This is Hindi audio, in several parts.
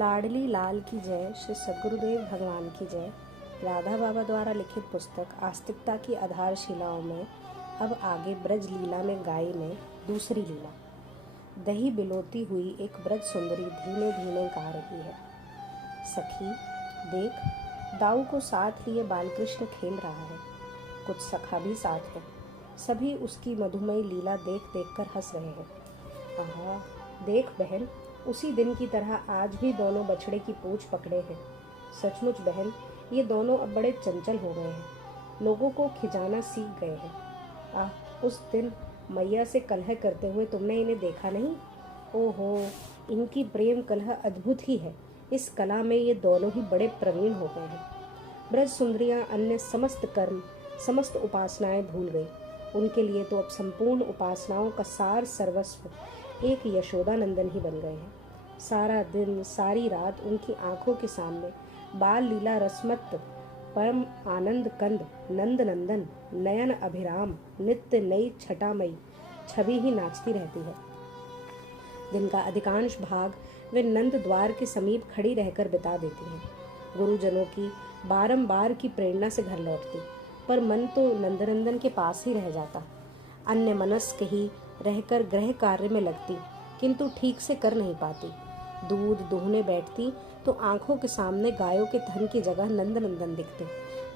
लाडली लाल की जय। श्री सद्गुरुदेव भगवान की जय। राधा बाबा द्वारा लिखित पुस्तक आस्तिकता की आधारशिलाओं में अब आगे ब्रज लीला में गाई में दूसरी लीला। दही बिलोती हुई एक ब्रज सुंदरी धीमे धीमे गा रही है। सखी देख, दाऊ को साथ लिए बालकृष्ण खेल रहा है। कुछ सखा भी साथ है। सभी उसकी मधुमयी लीला देख देख कर हंस रहे हैं। आहा, देख बहन, उसी दिन की तरह आज भी दोनों बछड़े की पूंछ पकड़े हैं। सचमुच बहन, ये दोनों अब बड़े चंचल हो गए हैं, लोगों को खिजाना सीख गए हैं। आह, उस दिन मैया से कलह करते हुए तुमने इन्हें देखा नहीं? ओहो, इनकी प्रेम कलह अद्भुत ही है। इस कला में ये दोनों ही बड़े प्रवीण हो गए हैं। ब्रज सुंदरियां अन्य समस्त कर्म, समस्त उपासनाएं भूल गई। उनके लिए तो अब संपूर्ण उपासनाओं का सार सर्वस्व एक यशोदानंदन ही बन गए हैं। सारा दिन सारी रात उनकी आंखों के सामने बाल लीला रसमत परम आनंद कंद नंद नंदन नयन अभिराम नित्य नई छटामयी छवि ही नाचती रहती है। दिन का अधिकांश भाग वे नंद द्वार के समीप खड़ी रहकर बिता देती हैं। गुरुजनों की बारंबार की प्रेरणा से घर लौटती, पर मन तो नंदनंदन के पास ही रह जाता। अन्य मनस्क ही रहकर गृह कार्य में लगती, किंतु ठीक से कर नहीं पाती। दूध दूहने बैठती तो आंखों के सामने गायों के थन की जगह नंदनंदन दिखते।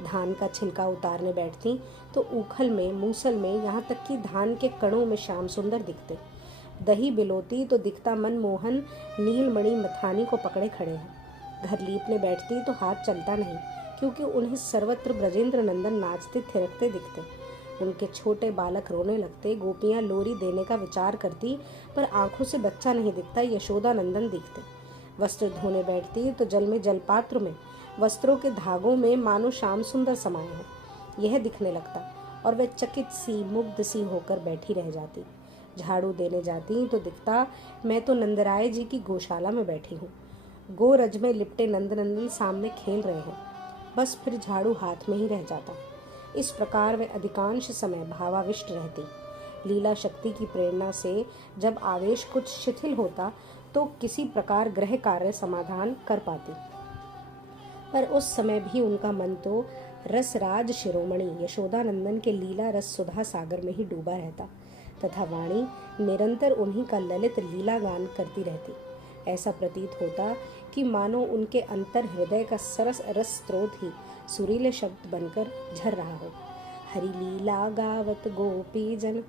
धान का छिलका उतारने बैठती तो ऊखल में, मूसल में, यहाँ तक कि धान के कणों में श्याम सुंदर दिखते। दही बिलोती तो दिखता मनमोहन नीलमणि मथानी को पकड़े खड़े हैं। घर लीपने बैठती तो हाथ चलता नहीं, क्योंकि उन्हें सर्वत्र ब्रजेंद्र नंदन नाचते थिरकते दिखते। उनके छोटे बालक रोने लगते, गोपियां लोरी देने का विचार करती, पर आंखों से बच्चा नहीं दिखता, यशोदानंदन दिखते। वस्त्र धोने बैठती तो जल में जलपात्र में, वस्त्रों के धागों में मानो श्याम सुंदर समाये हो, यह दिखने लगता, और वह चकित सी मुग्ध सी होकर बैठी रह जाती। झाड़ू देने जाती तो दिखता मैं तो नंदराय जी की गौशाला में बैठी हूँ। गोरज में लिपटे नंदनंदन सामने खेल रहे हैं। बस फिर झाड़ू हाथ में ही रह जाता। इस प्रकार वे अधिकांश समय भावाविष्ट रहती। लीला शक्ति की प्रेरणा से जब आवेश कुछ शिथिल होता तो किसी प्रकार गृह कार्य समाधान कर पाती, पर उस समय भी उनका मन तो रसराज शिरोमणि यशोदानंदन के लीला रस सुधा सागर में ही डूबा रहता, तथा वाणी निरंतर उन्हीं का ललित लीला गान करती रहती। ऐसा प्रतीत होता कि मानो उनके अंतर हृदय का सरस रस स्रोत ही सुरीले शब्द बनकर झर रहा हो। हरि लीला गावत गोपी जन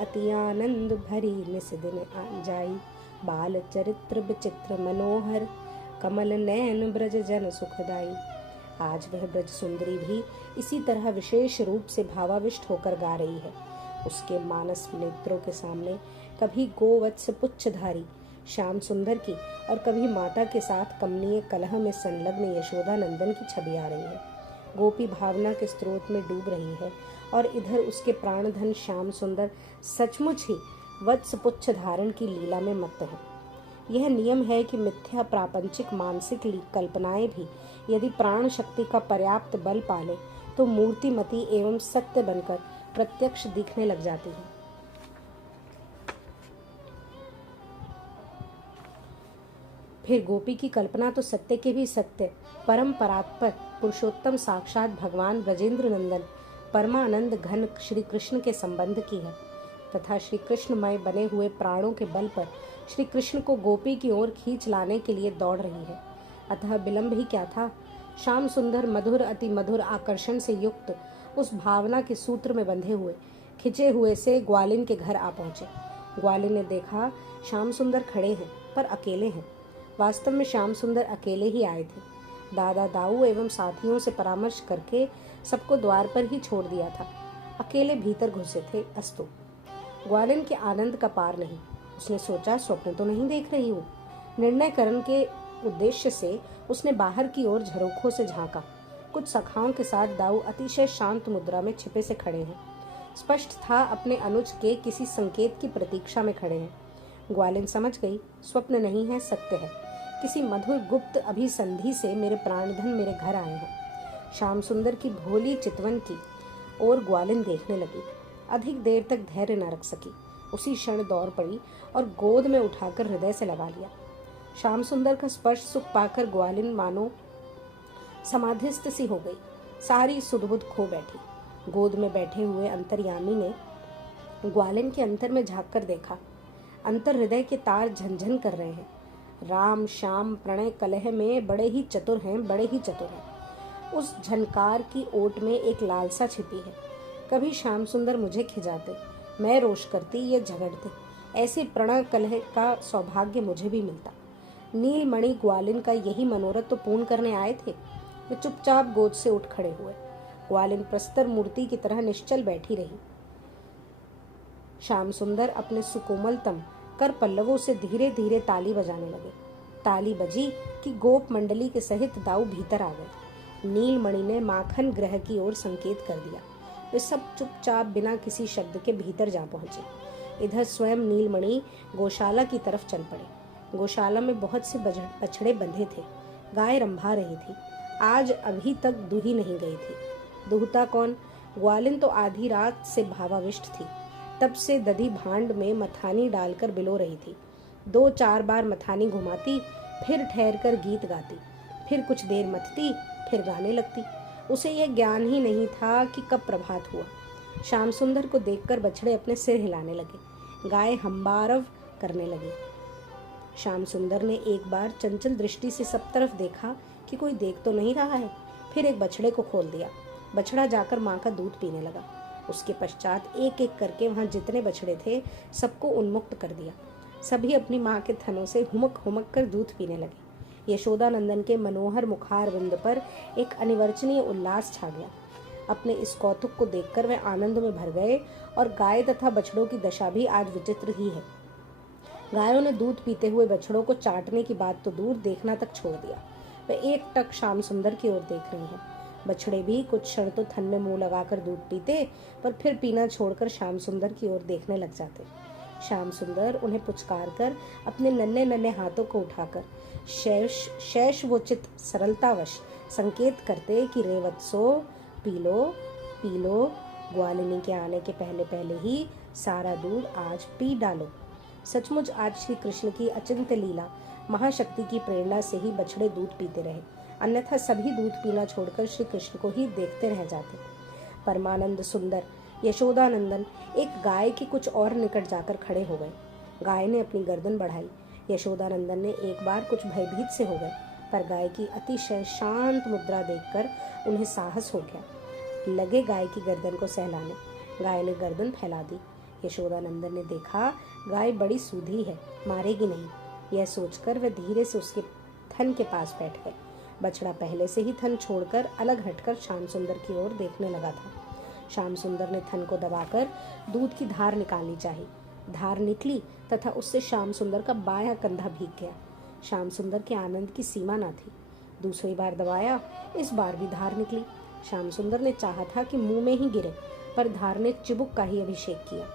अति आनंद भरी निस दिन जाई। बाल चरित्र विचित्र मनोहर कमल नयन ब्रज जन सुखदाई। आज वह ब्रज सुंदरी भी इसी तरह विशेष रूप से भावाविष्ट होकर गा रही है। उसके मानस नेत्रों के सामने कभी गोवत्स पुच्छधारी श्याम सुंदर की और कभी माता के साथ कमनीय कलह में संलग्न यशोदानंदन की छवि आ रही है। गोपी भावना के स्रोत में डूब रही है, और इधर उसके प्राणधन श्याम सुंदर सचमुच ही वत्स पुच्छ धारण की लीला में मत्त है। यह नियम है कि मिथ्या प्रापंचिक मानसिक कल्पनाएं भी यदि प्राण शक्ति का पर्याप्त बल पाले तो मूर्तिमती एवं सत्य बनकर प्रत्यक्ष दिखने लग जाती है। फिर गोपी की कल्पना तो सत्य के भी सत्य परम परात्पर पुरुषोत्तम साक्षात भगवान ब्रजेंद्र नंदन परमानंद घन श्री कृष्ण के संबंध की है, तथा श्री कृष्णमय बने हुए प्राणों के बल पर श्री कृष्ण को गोपी की ओर खींच लाने के लिए दौड़ रही है। अतः विलंब ही क्या था। श्याम सुंदर मधुर अति मधुर आकर्षण से युक्त उस भावना के सूत्र में बंधे हुए खिंचे हुए से ग्वालिन के घर आ पहुंचे। ग्वालिन ने देखा श्याम सुंदर खड़े हैं, पर अकेले हैं। वास्तव में श्याम सुंदर अकेले ही आए थे। दादा दाऊ एवं साथियों से परामर्श करके सबको द्वार पर ही छोड़ दिया था। अकेले भीतर घुसे थे अस्तु। ग्वालिन के आनंद का पार नहीं। उसने सोचा स्वप्न तो नहीं देख रही हूँ। निर्णय करने के उद्देश्य से उसने बाहर की ओर झरोखों से झांका। कुछ सखाओं के साथ दाऊ अतिशय शांत मुद्रा में छिपे से खड़े हैं। स्पष्ट था अपने अनुज के किसी संकेत की प्रतीक्षा में खड़े हैं। ग्वालिन समझ गई स्वप्न नहीं है, सत्य है। किसी मधुर गुप्त अभिसंधि से मेरे प्राणधन मेरे घर आए हैं। श्याम सुंदर की भोली चितवन की ओर ग्वालिन देखने लगी। अधिक देर तक धैर्य न रख सकी। उसी क्षण दौड़ पड़ी और गोद में उठाकर हृदय से लगा लिया। श्याम सुंदर का स्पर्श सुख पाकर ग्वालिन मानो समाधिस्थ सी हो गई। सारी सुध-बुध खो बैठी। गोद में बैठे हुए अंतर्यामी ने ग्वालिन के अंतर में झांक कर देखा। अंतर हृदय के तार झनझन कर रहे हैं। राम श्याम प्रणय कलह में बड़े ही चतुर हैं, बड़े ही चतुर हैं। उस झनकार की ओट में एक लालसा छिपी है। कभी श्याम सुंदर मुझे खिजाते, मैं रोष करती, ये झगड़ते। ऐसे प्रणय कलह का सौभाग्य मुझे भी मिलता। नीलमणि ग्वालिन का यही मनोरथ तो पूर्ण करने आए थे। वे चुपचाप गोद से उठ खड़े हुए। ग्वालिन प्रस्तर मूर्ति की तरह निश्चल बैठी रही। श्याम सुंदर अपने सुकोमलतम कर पल्लवों से धीरे धीरे ताली बजाने लगे। ताली बजी कि गोप मंडली के सहित दाऊ भीतर आ गए। नीलमणि ने माखन ग्रह की ओर संकेत कर दिया। वे सब चुपचाप बिना किसी शब्द के भीतर जा पहुंचे। इधर स्वयं नीलमणि गौशाला की तरफ चल पड़े। गौशाला में बहुत से बछड़े बंधे थे। गाय रंभा रही थी। आज अभी तक दूही नहीं गई थी। दूहता कौन? ग्वालिन तो आधी रात से भावाविष्ट थी। तब से दधी भांड में मथानी डालकर बिलो रही थी। 2-4 बार मथानी घुमाती, फिर ठहर कर गीत गाती, फिर कुछ देर मथती, फिर गाने लगती। उसे यह ज्ञान ही नहीं था कि कब प्रभात हुआ। श्याम सुंदर को देखकर बछड़े अपने सिर हिलाने लगे। गाय हम्बारव करने लगी। श्याम सुंदर ने एक बार चंचल दृष्टि से सब तरफ देखा कि कोई देख तो नहीं रहा है। फिर एक बछड़े को खोल दिया। बछड़ा जाकर माँ का दूध पीने लगा। उसके पश्चात एक एक करके वहाँ जितने बछड़े थे सबको उन्मुक्त कर दिया। सभी अपनी माँ के थनों से हुमक हुमक कर दूध पीने लगे। यशोदानंदन के मनोहर मुखार बिंद पर एक अनिवर्चनीय उल्लास छा गया। अपने इस कौतुक को देखकर वे आनंद में भर गए। और गाय तथा बछड़ों की दशा भी आज विचित्र ही है। गायों ने दूध पीते हुए बछड़ों को चाटने की बात तो दूर, देखना तक छोड़ दिया। वे एक टक श्याम सुंदर की ओर देख रही हैं। बछड़े भी कुछ क्षण तो थन में मुंह लगाकर दूध पीते, पर फिर पीना छोड़कर श्याम सुंदर की ओर देखने लग जाते। श्याम सुंदर उन्हें पुचकार कर अपने नन्हे नन्हे हाथों को उठाकर शैशवोचित सरलतावश संकेत करते कि रे वत्सो, पी लो पी लो। ग्वालिनी के आने के पहले पहले ही सारा दूध आज पी डालो। सचमुच आज श्री कृष्ण की अचिंत्य लीला, महाशक्ति की प्रेरणा से ही बछड़े दूध पीते रहे, अन्यथा सभी दूध पीना छोड़कर श्री कृष्ण को ही देखते रह जाते। परमानंद सुंदर यशोदानंदन एक गाय के कुछ और निकट जाकर खड़े हो गए। गाय ने अपनी गर्दन बढ़ाई। यशोदानंदन ने एक बार कुछ भयभीत से हो गए, पर गाय की अतिशय शांत मुद्रा देखकर उन्हें साहस हो गया। लगे गाय की गर्दन को सहलाने। गाय ने गर्दन फैला दी। यशोदानंदन ने देखा गाय बड़ी सूधी है, मारेगी नहीं। यह सोचकर वे धीरे से उसके थन के पास बैठ गए। बछड़ा पहले से ही थन छोड़कर अलग हटकर श्याम सुंदर की ओर देखने लगा था। श्याम सुंदर ने थन को दबाकर दूध की धार निकालनी चाहिए। धार निकली तथा उससे श्याम सुंदर का बायां कंधा भीग गया। श्याम सुंदर के आनंद की सीमा न थी। दूसरी बार दबाया, इस बार भी धार निकली। श्याम सुंदर ने चाहा था कि मुंह में ही गिरे, पर धार ने चिबुक का ही अभिषेक किया।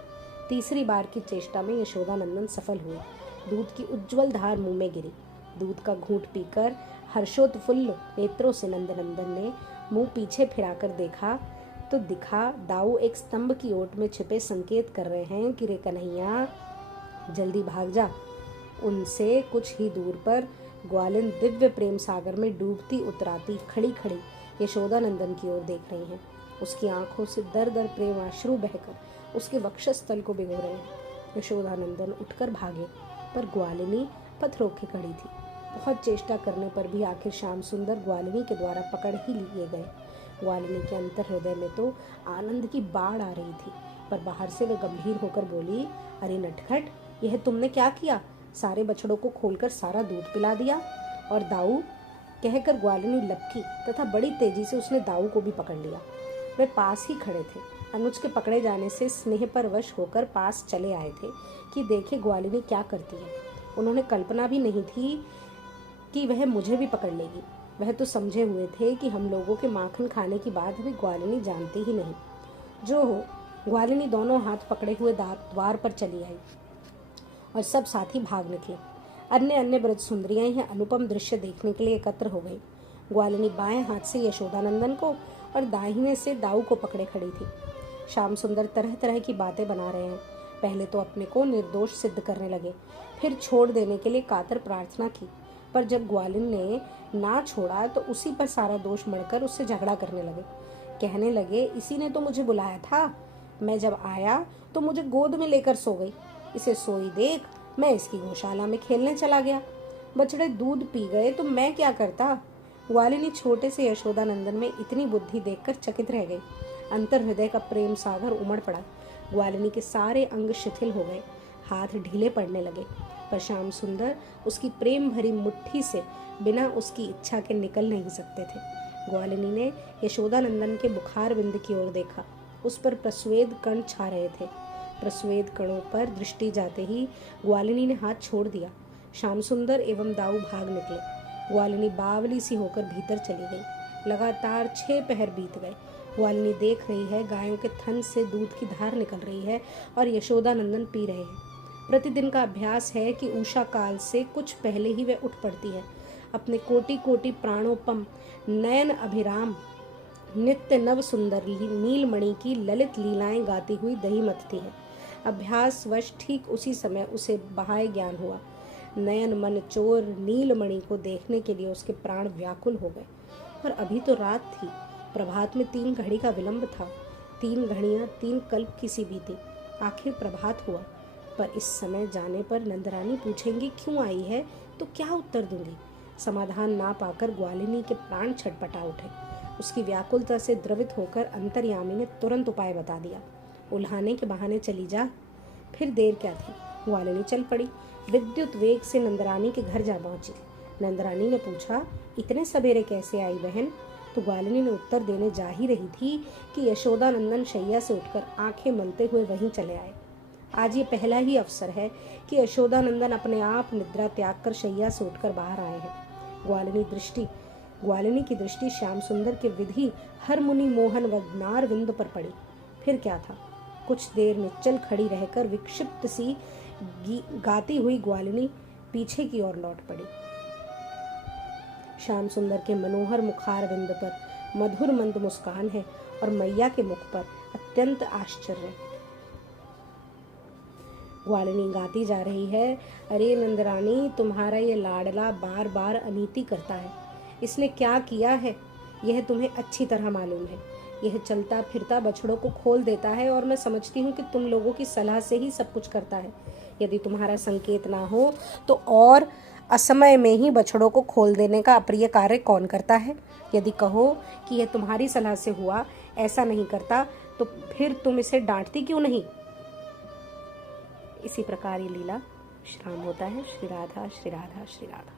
तीसरी बार की चेष्टा में यशोदानंदन सफल हुए। दूध की उज्जवल धार मुंह में गिरी। दूध का घूंट पीकर हर्षोत्फुल्ल नेत्रों से नंदनंदन ने मुंह पीछे फिराकर देखा तो दिखा दाऊ एक स्तंभ की ओट में छिपे संकेत कर रहे हैं कि रे कन्हैया जल्दी भाग जा। उनसे कुछ ही दूर पर ग्वालिन दिव्य प्रेम सागर में डूबती उतराती खड़ी खड़ी यशोदानंदन की ओर देख रही हैं। उसकी आंखों से दर दर प्रेम आश्रु बहकर उसके वक्षस्थल को भिगो रहे हैं। यशोदानंदन उठकर भागे, पर ग्वालिनी पथ रोके खड़ी थी। बहुत चेष्टा करने पर भी आखिर श्याम सुंदर ग्वालिनी के द्वारा पकड़ ही लिए गए। ग्वालिनी के अंतर हृदय में तो आनंद की बाढ़ आ रही थी, पर बाहर से वे गंभीर होकर बोली, अरे नटखट, यह तुमने क्या किया? सारे बछड़ों को खोलकर सारा दूध पिला दिया। और दाऊ कहकर ग्वालिनी लपकी तथा बड़ी तेजी से उसने दाऊ को भी पकड़ लिया। वे पास ही खड़े थे। अनुज के पकड़े जाने से स्नेह पर वश होकर पास चले आए थे कि देखे ग्वालिनी क्या करती है। उन्होंने कल्पना भी नहीं थी कि वह मुझे भी पकड़ लेगी। वह तो समझे हुए थे कि हम लोगों के माखन खाने की बात भी ग्वालिनी जानती ही नहीं। जो हो, ग्वालिनी दोनों हाथ पकड़े हुए द्वार पर चली आई और सब साथी भाग निकले। अन्य अन्य ब्रज सुंदरियां यह अनुपम दृश्य देखने के लिए एकत्र हो गई। ग्वालिनी बाएं हाथ से यशोदानंदन को और दाहिने से दाऊ को पकड़े खड़ी थी। श्याम सुंदर तरह तरह की बातें बना रहे हैं। पहले तो अपने को निर्दोष सिद्ध करने लगे, फिर छोड़ देने के लिए कातर प्रार्थना की। पर जब ग्वालिन ने ना छोड़ा तो उसी पर सारा दोष मढ़कर उससे झगड़ा करने लगे। कहने लगे, इसी ने तो मुझे बुलाया था, मैं जब आया तो मुझे गोद में लेकर सो गई। इसे सोई देख मैं इसकी गौशाला में खेलने चला गया। बछड़े दूध पी गए तो मैं क्या करता। ग्वालिनी छोटे से यशोदानंदन में इतनी बुद्धि देखकर चकित रह गई। अंतर हृदय का प्रेम सागर उमड़ पड़ा। ग्वालिनी के सारे अंग शिथिल हो गए, हाथ ढीले पड़ने लगे। पर श्याम सुंदर उसकी प्रेम भरी मुट्ठी से बिना उसकी इच्छा के निकल नहीं सकते थे। ग्वालिनी ने यशोदानंदन के बुखार बिंद की ओर देखा। उस पर प्रस्वेद कण छा रहे थे। प्रस्वेद कणों पर दृष्टि जाते ही ग्वालिनी ने हाथ छोड़ दिया। श्याम सुंदर एवं दाऊ भाग निकले। ग्वालिनी बावली सी होकर भीतर चली गई। लगातार 6 पहर बीत गए। ग्वालिनी देख रही है गायों के थन से दूध की धार निकल रही है और यशोदानंदन पी रहे हैं। प्रतिदिन का अभ्यास है कि उषा काल से कुछ पहले ही वह उठ पड़ती है। अपने कोटि कोटि प्राणोपम नयन अभिराम नित्य नव सुंदर नीलमणि की ललित लीलाएं गाती हुई दही मथती है। अभ्यासवश ठीक उसी समय उसे बाह्य ज्ञान हुआ। नयन मन चोर नीलमणि को देखने के लिए उसके प्राण व्याकुल हो गए। और अभी तो रात थी। प्रभात में 3 घड़ी का विलंब था। 3 घड़ियां 3 कल्प की सी बीती। आखिर प्रभात हुआ। पर इस समय जाने पर नंदरानी पूछेंगी क्यों आई है तो क्या उत्तर दूंगी। समाधान ना पाकर ग्वालिनी के प्राण छटपटा उठे। उसकी व्याकुलता से द्रवित होकर अंतर्यामी ने तुरंत उपाय बता दिया। उल्हाने के बहाने चली जा। फिर देर क्या थी, ग्वालिनी चल पड़ी। विद्युत वेग से नंदरानी के घर जा पहुंची। नंदरानी ने पूछा, इतने सवेरे कैसे आई बहन। तो ग्वालिनी ने उत्तर देने जा ही रही थी कि यशोदानंदन शैया से उठकर आंखें मलते हुए वहीं चले आए। आज ये पहला ही अवसर है कि यशोदानंदन अपने आप निद्रा त्याग कर शैया से उठकर बाहर आए हैं। ग्वालिनी की दृष्टि श्याम सुंदर के विधि हर मुनि मोहन व नार विंद पर पड़ी। फिर क्या था, कुछ देर निश्चल खड़ी रहकर विक्षिप्त सी गाती हुई ग्वालिनी पीछे की ओर लौट पड़ी। श्याम सुंदर के मनोहर मुखार बिंद पर मधुर मंद मुस्कान है और मैया के मुख पर अत्यंत आश्चर्य। ग्वालिनी गाती जा रही है, अरे नंदरानी, तुम्हारा ये लाडला बार बार अनीति करता है। इसने क्या किया है यह तुम्हें अच्छी तरह मालूम है। यह चलता फिरता बछड़ों को खोल देता है और मैं समझती हूँ कि तुम लोगों की सलाह से ही सब कुछ करता है। यदि तुम्हारा संकेत ना हो तो और असमय में ही बछड़ों को खोल देने का अप्रिय कार्य कौन करता है। यदि कहो कि यह तुम्हारी सलाह से हुआ, ऐसा नहीं करता, तो फिर तुम इसे डांटती क्यों नहीं। इसी प्रकार ये लीला विश्राम होता है। श्री राधा श्री राधा श्री राधा।